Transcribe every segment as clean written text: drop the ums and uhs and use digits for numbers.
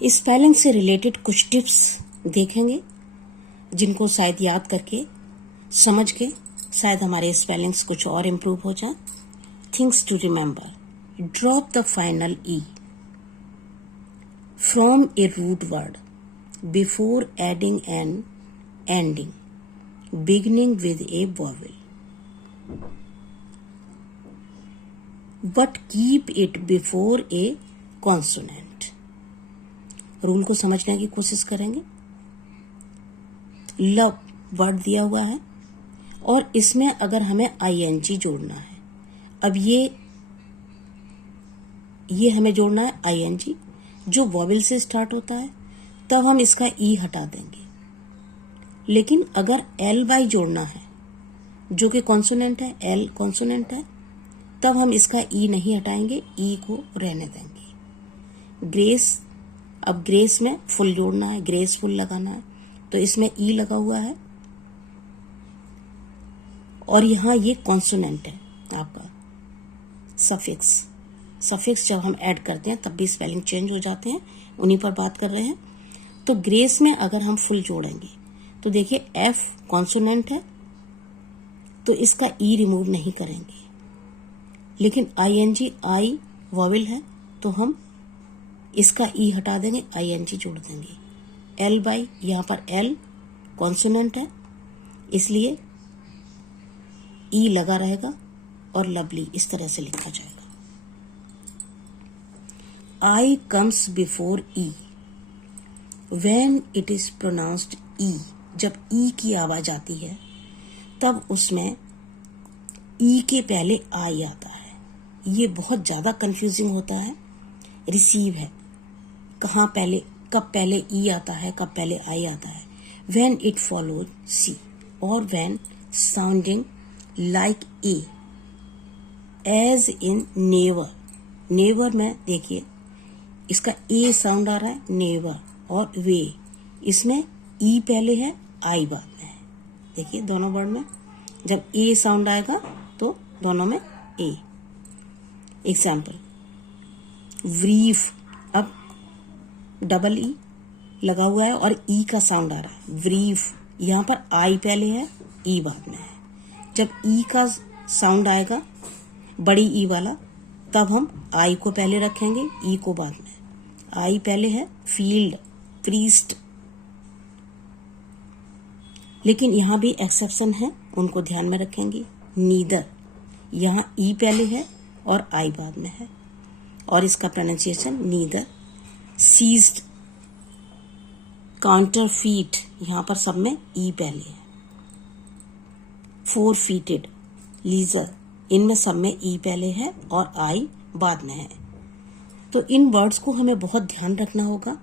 Spelling से related कुछ tips देखेंगे जिनको शायद याद करके समझ के शायद हमारे स्पेलिंग्स कुछ और इम्प्रूव हो जाए। Things to remember: drop the final e from a root word before adding an ending beginning with a vowel, but keep it before a consonant. Rule को समझने की कोशिश करेंगे। लव वर्ड दिया हुआ है और इसमें अगर हमें ing जोड़ना है, अब ये हमें जोड़ना है ing जो वॉवेल से स्टार्ट होता है, तब हम इसका ई हटा देंगे। लेकिन अगर एल बाई जोड़ना है जो कि कॉन्सोनेंट है, एल कॉन्सोनेंट है, तब हम इसका ई नहीं हटाएंगे, ई को रहने देंगे। ग्रेस, अब ग्रेस में फुल जोड़ना है, ग्रेसफुल लगाना है, तो इसमें ई लगा हुआ है और यहाँ ये कॉन्सोनेंट है आपका सफिक्स जब हम ऐड करते हैं तब भी स्पेलिंग चेंज हो जाते हैं, उन्हीं पर बात कर रहे हैं। तो ग्रेस में अगर हम फुल जोड़ेंगे तो देखिए एफ कॉन्सोनेंट है तो इसका ई रिमूव नहीं करेंगे, लेकिन ing आई वॉवेल है तो हम इसका ई हटा देंगे, ing जोड़ देंगे। एल बाई, यहाँ पर एल कॉन्सोनेंट है इसलिए ई लगा रहेगा और लवली इस तरह से लिखा जाएगा। I comes before E when it is pronounced E, जब ई की आवाज आती है तब उसमें ई के पहले आई आता है। ये बहुत ज्यादा कंफ्यूजिंग होता है। रिसीव है, कहाँ पहले, कब पहले ई आता है, कब पहले आई आता है। व्हेन इट फॉलोज सी और when sounding like a, as in never. Never में देखिए इसका ए साउंड आ रहा है, नेवर। और वे, इसमें ई पहले है, आई बाद में है। देखिए दोनों वर्ड में जब ए साउंड आएगा तो दोनों में ए। एग्जाम्पल व्रीफ, अब डबल ई लगा हुआ है और ई का साउंड आ रहा है, व्रीफ। यहाँ पर आई पहले है, ई बाद में है। जब ई का साउंड आएगा बड़ी ई वाला तब हम आई को पहले रखेंगे, ई को बाद में। आई पहले है, फील्ड, प्रीस्ट। लेकिन यहां भी एक्सेप्शन है, उनको ध्यान में रखेंगे। नीदर, यहां ई पहले है और आई बाद में है और इसका प्रोनाउंसिएशन नीदर। सीज्ड, काउंटरफीट, यहां पर सब में ई पहले है। फोर फीटेड, लीजर, इनमें सब में ई पहले है और आई बाद में है। तो इन वर्ड्स को हमें बहुत ध्यान रखना होगा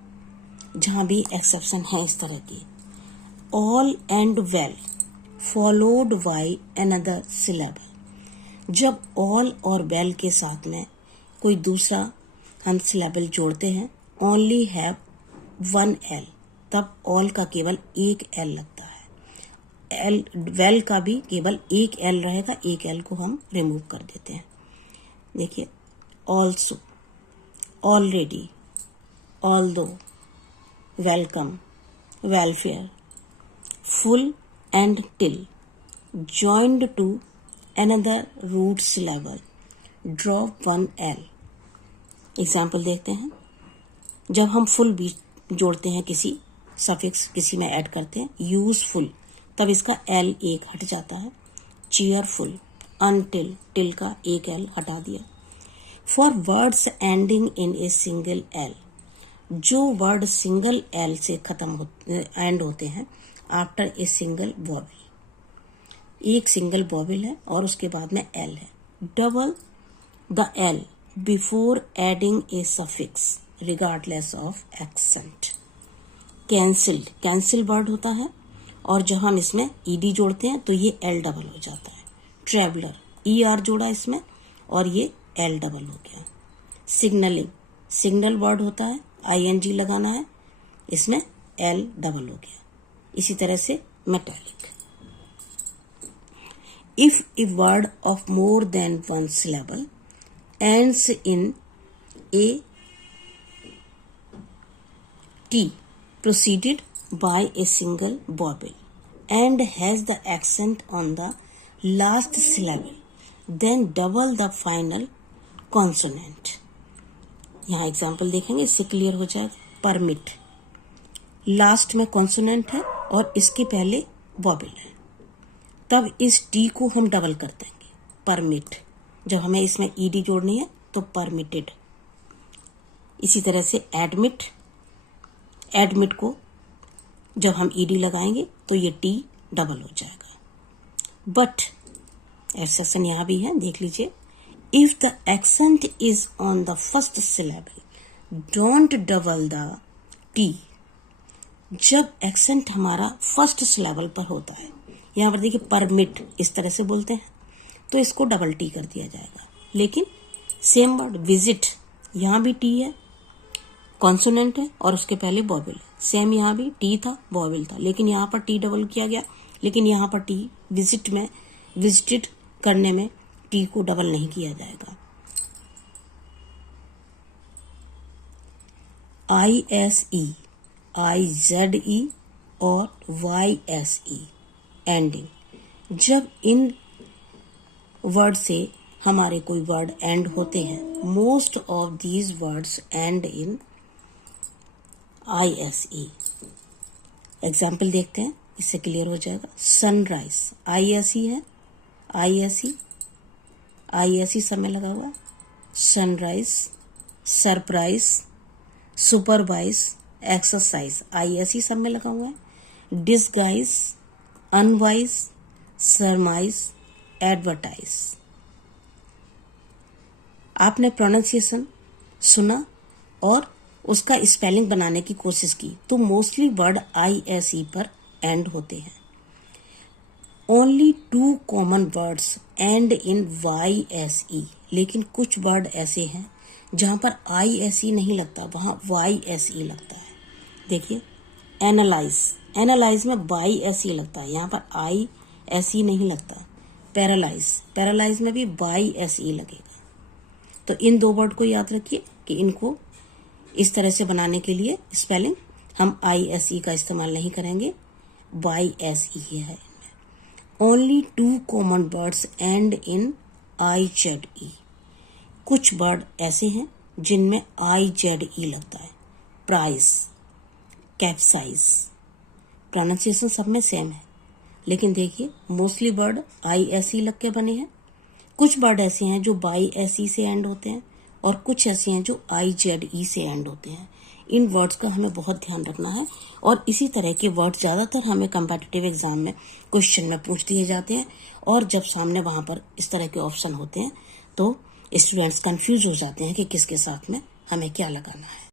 जहां भी एक्सेप्शन है इस तरह की। All and well followed by another syllable, जब ऑल और वेल के साथ में कोई दूसरा हम सिलेबल जोड़ते हैं, ओनली हैव वन एल, तब ऑल का केवल एक एल लगता है। एल, वेल का भी केवल एक एल रहेगा, एक एल को हम रिमूव कर देते हैं। देखिए also, already, although, welcome, welfare, full and till joined to another root syllable, drop one l। Example देखते हैं। जब हम फुल भी जोड़ते हैं किसी सफिक्स, किसी में ऐड करते हैं, यूजफुल, तब इसका एल एक हट जाता है। चीयरफुल, अनटिल, टिल का एक एल हटा दिया। For words ending in a single L, जो वर्ड सिंगल एल से खत्म एंड होते हैं, आफ्टर ए सिंगल वॉवेल, एक सिंगल वॉवेल है और उसके बाद में एल है। Double the L before adding A suffix regardless of accent. Cancelled, cancel word होता है और जहां हम इसमें ईडी जोड़ते हैं तो ये एल डबल हो जाता है। ट्रेवलर, ई आर जोड़ा इसमें और ये एल डबल हो गया। सिग्नलिंग, सिग्नल वर्ड होता है, आईएनजी लगाना है, इसमें एल डबल हो गया। इसी तरह से metallic. If a word of more than one syllable ends in a T preceded by a single vowel and has the accent on the last syllable, then double the final consonant. यहाँ example देखेंगे, इससे clear हो जाएगा. Permit, last में consonant है और इसके पहले वॉबल है, तब इस टी को हम डबल कर देंगे. परमिट, जब हमें इसमें ईडी जोड़नी है तो परमिटेड. इसी तरह से एडमिट, एडमिट को जब हम ईडी लगाएंगे तो ये टी डबल हो जाएगा. बट एक्सेप्शन यहाँ भी है, देख लीजिए. If the accent is on the first syllable, don't double the T. जब एक्सेंट हमारा फर्स्ट सिलेबल पर होता है, यहाँ पर देखिए परमिट इस तरह से बोलते हैं तो इसको डबल टी कर दिया जाएगा. लेकिन सेम वर्ड विजिट, यहाँ भी टी है, कॉन्सोनेंट है और उसके पहले वॉवल है. सेम यहाँ भी टी था, वॉवल था, लेकिन यहाँ पर टी डबल किया गया. लेकिन यहाँ पर टी विजिट में, विजिटेड करने में टी को डबल नहीं किया जाएगा. ISE, IZE और YSE एंडिंग, जब इन वर्ड से हमारे कोई वर्ड एंड होते हैं, most of these words and in ISE. Example देखते हैं, इससे क्लियर हो जाएगा. सनराइज ISE है, ISE सब में लगा हुआ. Sunrise, surprise, supervise, exercise ISE सब में लगा हुआ है. Disguise, unwise, सरमाइज, advertise. आपने प्रोनाउंसिएशन सुना और उसका स्पेलिंग बनाने की कोशिश की तो मोस्टली वर्ड ISE पर एंड होते हैं. Only 2 common words and in YSE. लेकिन कुछ वर्ड ऐसे हैं जहां पर ISE नहीं लगता, वहां YSE लगता है. देखिए एनालाइज, एनालाइज में YSE लगता है, यहाँ पर ISE नहीं लगता. पैरालाइज, पैरालाइज में भी YSE लगेगा. तो इन 2 वर्ड को याद रखिए कि इनको इस तरह से बनाने के लिए स्पेलिंग हम ISE का इस्तेमाल नहीं करेंगे, YSE है. Only 2 common words and in IZE. कुछ वर्ड ऐसे हैं जिनमें IZE लगता है. Price, capsize. प्रोनाउंसिएशन सब में सेम है, लेकिन देखिए मोस्टली वर्ड ISE लग के बने हैं. कुछ वर्ड ऐसे हैं जो YSE से एंड होते हैं और कुछ ऐसे हैं जो IZE से एंड होते हैं. इन वर्ड्स का हमें बहुत ध्यान रखना है और इसी तरह के वर्ड ज़्यादातर हमें कम्पिटिटिव एग्जाम में क्वेश्चन में पूछ दिए जाते हैं. और जब सामने वहाँ पर इस तरह के ऑप्शन होते हैं तो स्टूडेंट्स कंफ्यूज हो जाते हैं कि किसके साथ में हमें क्या लगाना है.